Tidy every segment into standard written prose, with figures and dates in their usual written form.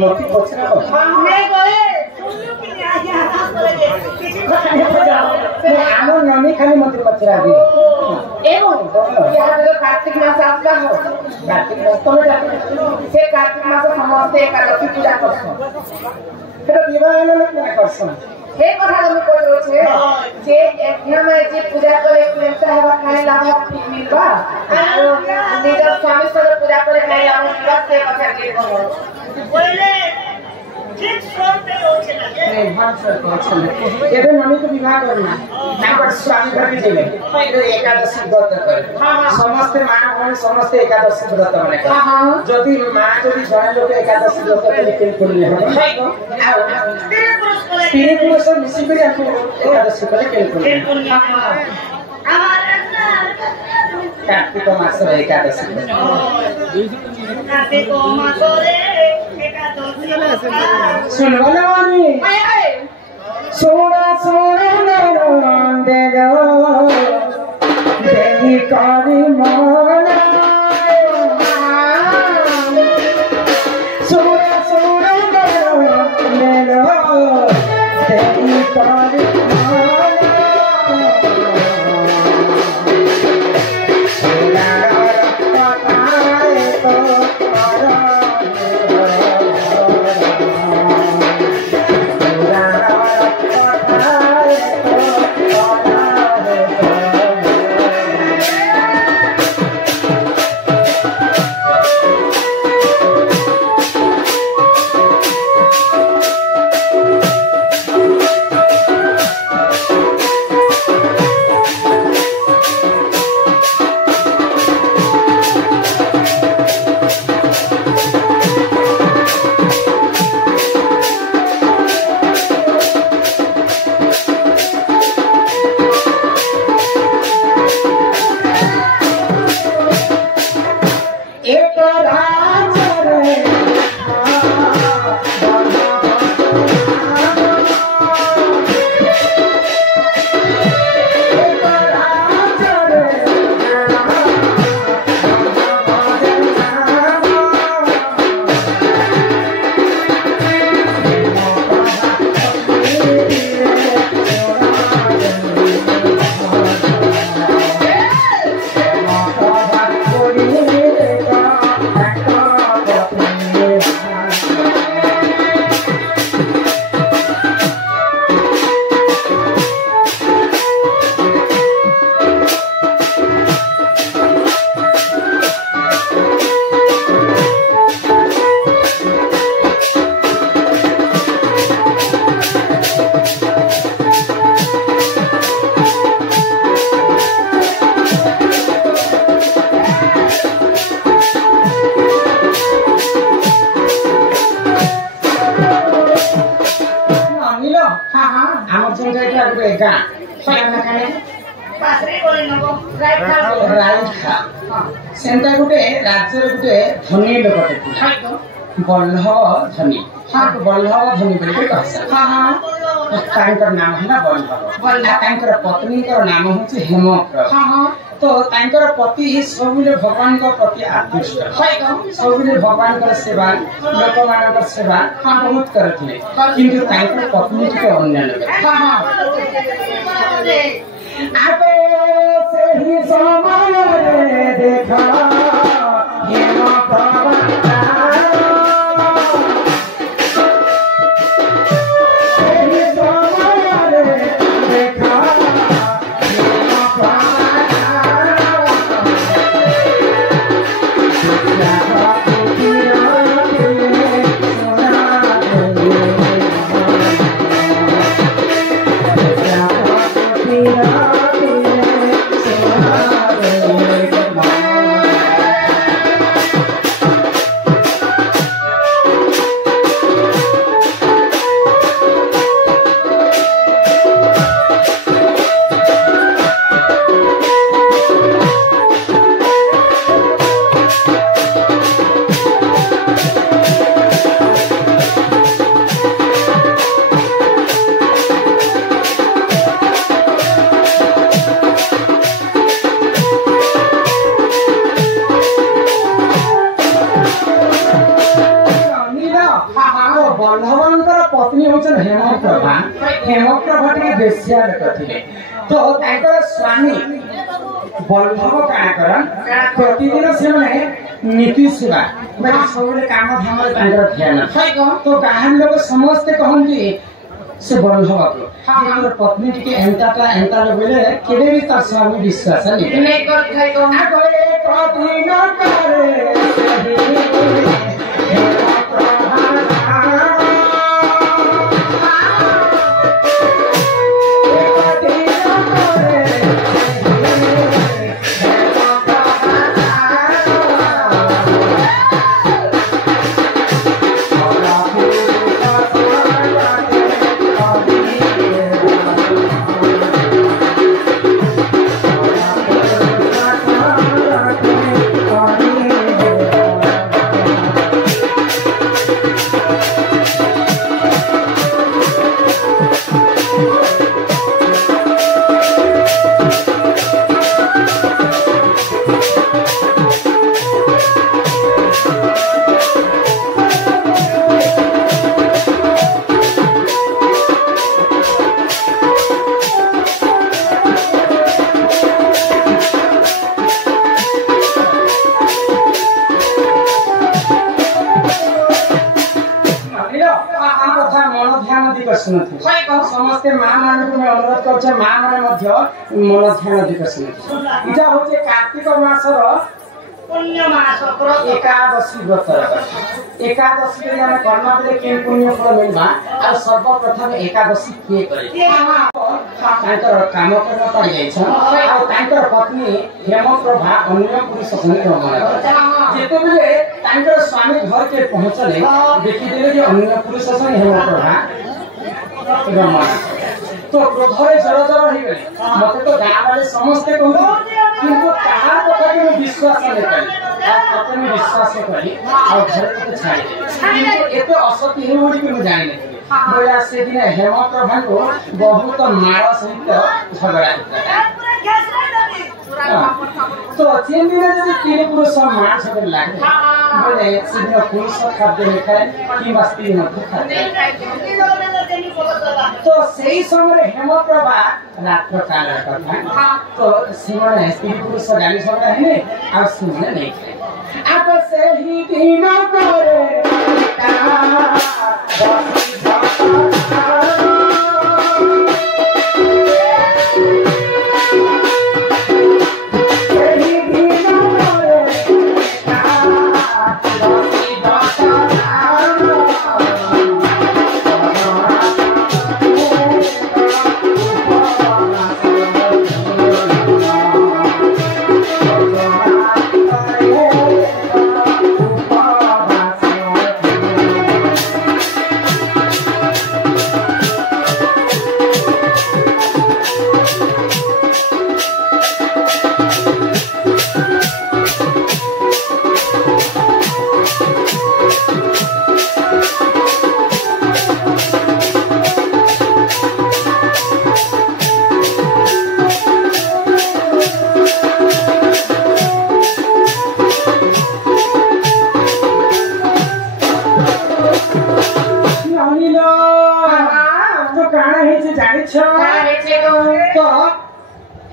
मोती पछरा मैं गए सुनियो कि नहीं आया करे किसी को नहीं जाओ आनो ननी खाली मोती पछरा दी एवं यहाँ जो कार्तिक मास आपका हो कार्तिक मास तो में से कार्तिक मास समस्त एकादशी पूजा करछो फिर विवाह में क्या करछो हे কথা আমি কইছে যে এক নামে যে পূজা করে প্রেমটা হওয়া খাই লাভ মিলবা আর নিজের স্বামী সঙ্গে পূজা করে খাই লাভ মিলবা সে কথা কি বলো বলে ঠিক শুনতে হচ্ছে লাগে नहीं भाग सर कौन एबे ननी को विवाह करना तापर स्वामी घर में जेबे पहिले एकादशी व्रत करे समस्त मां भण समस्त एकादशी व्रत माने जदि मां जदि जने लोग एकादशी व्रत करे केन कोली हम स्त्री पुरुष मिसी करे हम एकादशी करे केन कोली कार्तिक मास एकादशी कार्तिक मास रे एकादशी सुनबो ना मानी सोना सोना नंदे रो देही कारी माना सोना सोना नंदे रो देही कारी माना सोना रत्नाए तो आरा सेंटा गुटे राज्य गुटे धनी लोकटे बल्लभ धनी बल्लभ धनी बोली कहसा तांकर नाम है ना बल्लभ तांकर पत्नी का नाम होची हेमप्रभा तो तांकर पति सबले भगवान का प्रति आकृष्ट सबले भगवान का सेवा लोक मानक सेवा बहुत करथिले किंतु तांकर पत्नी के अन्य लगे आतो से ही समय देखा हेमप्रभा पत्नी होचन हेमप्रभा हेमप्रभा टिके बेसिया लोक थिले तो तांकर स्वामी बल्लभ काण करन प्रतिदिन से माने नीति सेवा माने सबले काम धाम तांकर ध्यान तो गाहन लोक समस्त कहन कि से बल्लभ को हमर पत्नी टिके एंता लगले केबे भी तार स्वामी विश्वास नहीं कर खाइ तो आ गए प्रतिदिन करे समस्ते माँ मान को मैं अनुरोध कर माँ मान मन ध्यान दिवस इटा हूँ कार्तिक मासर पुण्य मास एकादशी व्रत एकादशी आम कर्म देले के पुण्य फल मिलवा आ सर्वप्रथम एकादशी के करे काम करना पड़ जाए पत्नी हेमप्रभा अन्य पुरुष संगे रमण जेते बेले स्वामी घर के पहुंचले देखिदेले जे अन्य पुरुष संगे हेमप्रभा तो क्रोधरे जर जर हो गए मत तो गाँव वाले समस्ते कहते किंतु कहा कथा के विश्वास नहीं करी में विश्वास करी और घर को छाड़ी एते असत्य है बोली कि जानि नहीं बोला से दिन हेमप्रभा को बहुत मार सहित झगड़ा तो तीन दिन जब तीन पुरुष मार झगड़ लागे बोले सिद्ध पुरुष खाद्य नहीं खाए कि स्त्री मध्य खाद्य तो सही समय हेमप्रभा रात्र काल कथा तो सिमने स्त्री पुरुष गाली झगड़ा है और सिमने नहीं खाए अब से ही दिन करे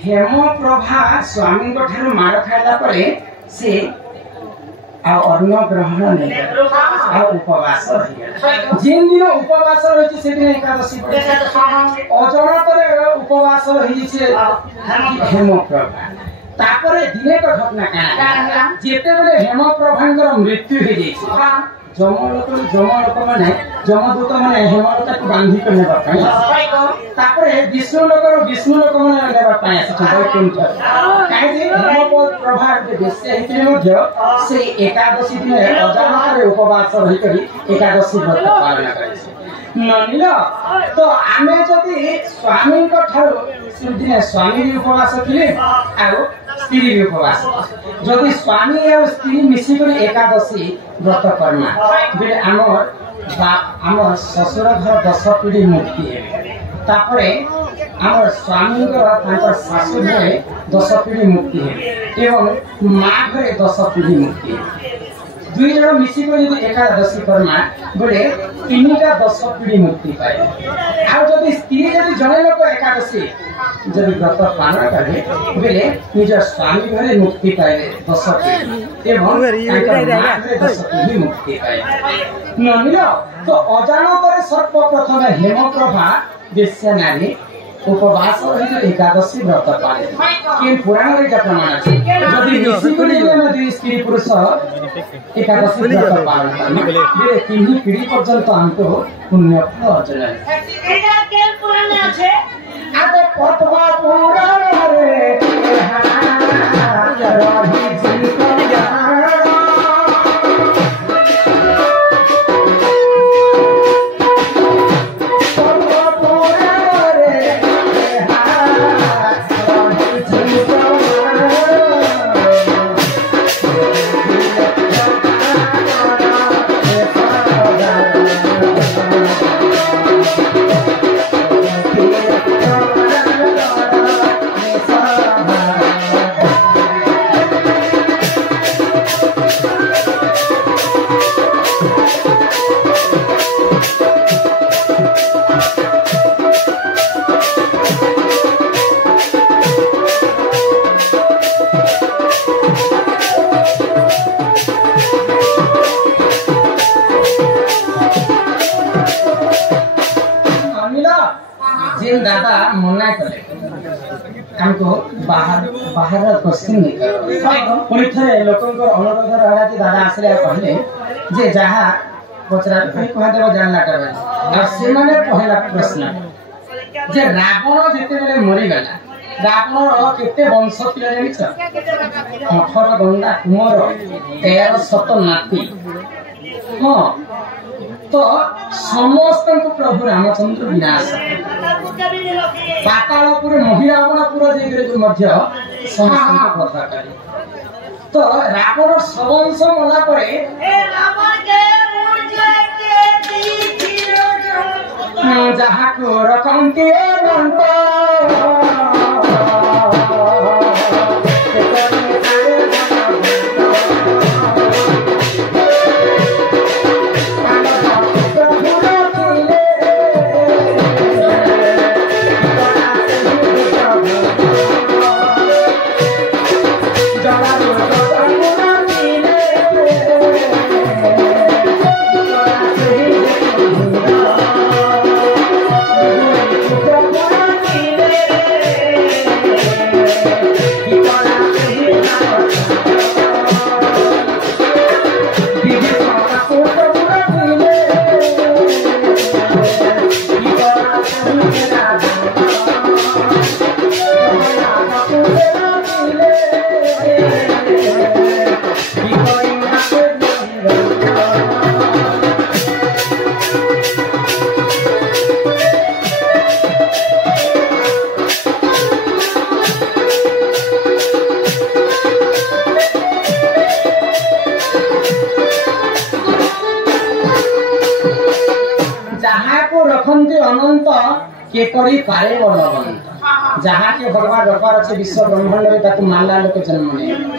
हेमप्रभा स्वामी मार खाइला परे से अन्न ग्रहण नहीं उपवास जिन दिन उपवास रही से दिन एकादशी अजनत उपवास रही हेमप्रभा तापरे दिने तो घटना क्या जेते बेले हेमप्रभा मृत्यु हो जाए जमलोक माने जमदूत माने हेमलता को बांधी कर नेबा तापरे विष्णु लोक माने नेबा पाए वैकुंठ काहे जे हेमप्रभा के बेसे हेतु मध्य से एकादशी दिन अजानत उपवास रही करी एकादशी व्रत पालन करे ननिल तो आमे जदि स्वामी को ठारो दिन स्वामी भी उपवास थिले आ स्त्री भी उपवास जदि स्वामी और स्त्री मिसी कर एकादशी व्रत करना बेले आमर ससुर घर 10 पीढ़ी मुक्ति है तापरे आमर स्वामी घर सासु घर 10 पीढ़ी मुक्ति है एवं माँ घर 10 पीढ़ी मुक्ति है दुई जन मिसिक एकादशी करमा बोले 3-10 पीढ़ी मुक्ति पाए आ जदि स्त्री जदि जने लोक एकादशी जदि व्रत पालन करे बोले निज स्वामी घरे मुक्ति पाए 10 पीढ़ी एवं 10 पीढ़ी मुक्ति पाए ननिल तो अजानतरे सर्वप्रथम हेमप्रभा बेश्या नारी उपवास रही एकादशी व्रत पाले कि पुराण रे का प्रमाण अछि जदि ऋषि को लेले नदी स्त्री पुरुष एकादशी व्रत पालन करने बेले 3 पीढ़ी पर्यंत हमको पुण्य फल अर्जन है एटा केल पुराण আছে आदे पतवा पुराण रे रही जी दादा मना करे हमको बाहर क्वेश्चन नहीं करो पुणी थे लोकंकर अनुरोध रहा कि दादा आसले कहले जे जहा पचरा कह देव जानला करे और से माने पहला प्रश्न जे रावण जेते बेले मरि गला रावण केते वंश थिला जानिछ 18 गंगा कुमार 13 शत नाती हां तो समस्त प्रभु रामचंद्र विनाश पातालपुर महिरावणपुर जे मध्य समस्त कथा करे तो रावण सवंश मला परे ए रावण के मुझे जहाँ को रखंती अनंत के करी पारे बलवंत जहाँ के भगवान दरबार अच्छे विश्व ब्रह्मांड में ताकू मानला लोक जन्म नहीं।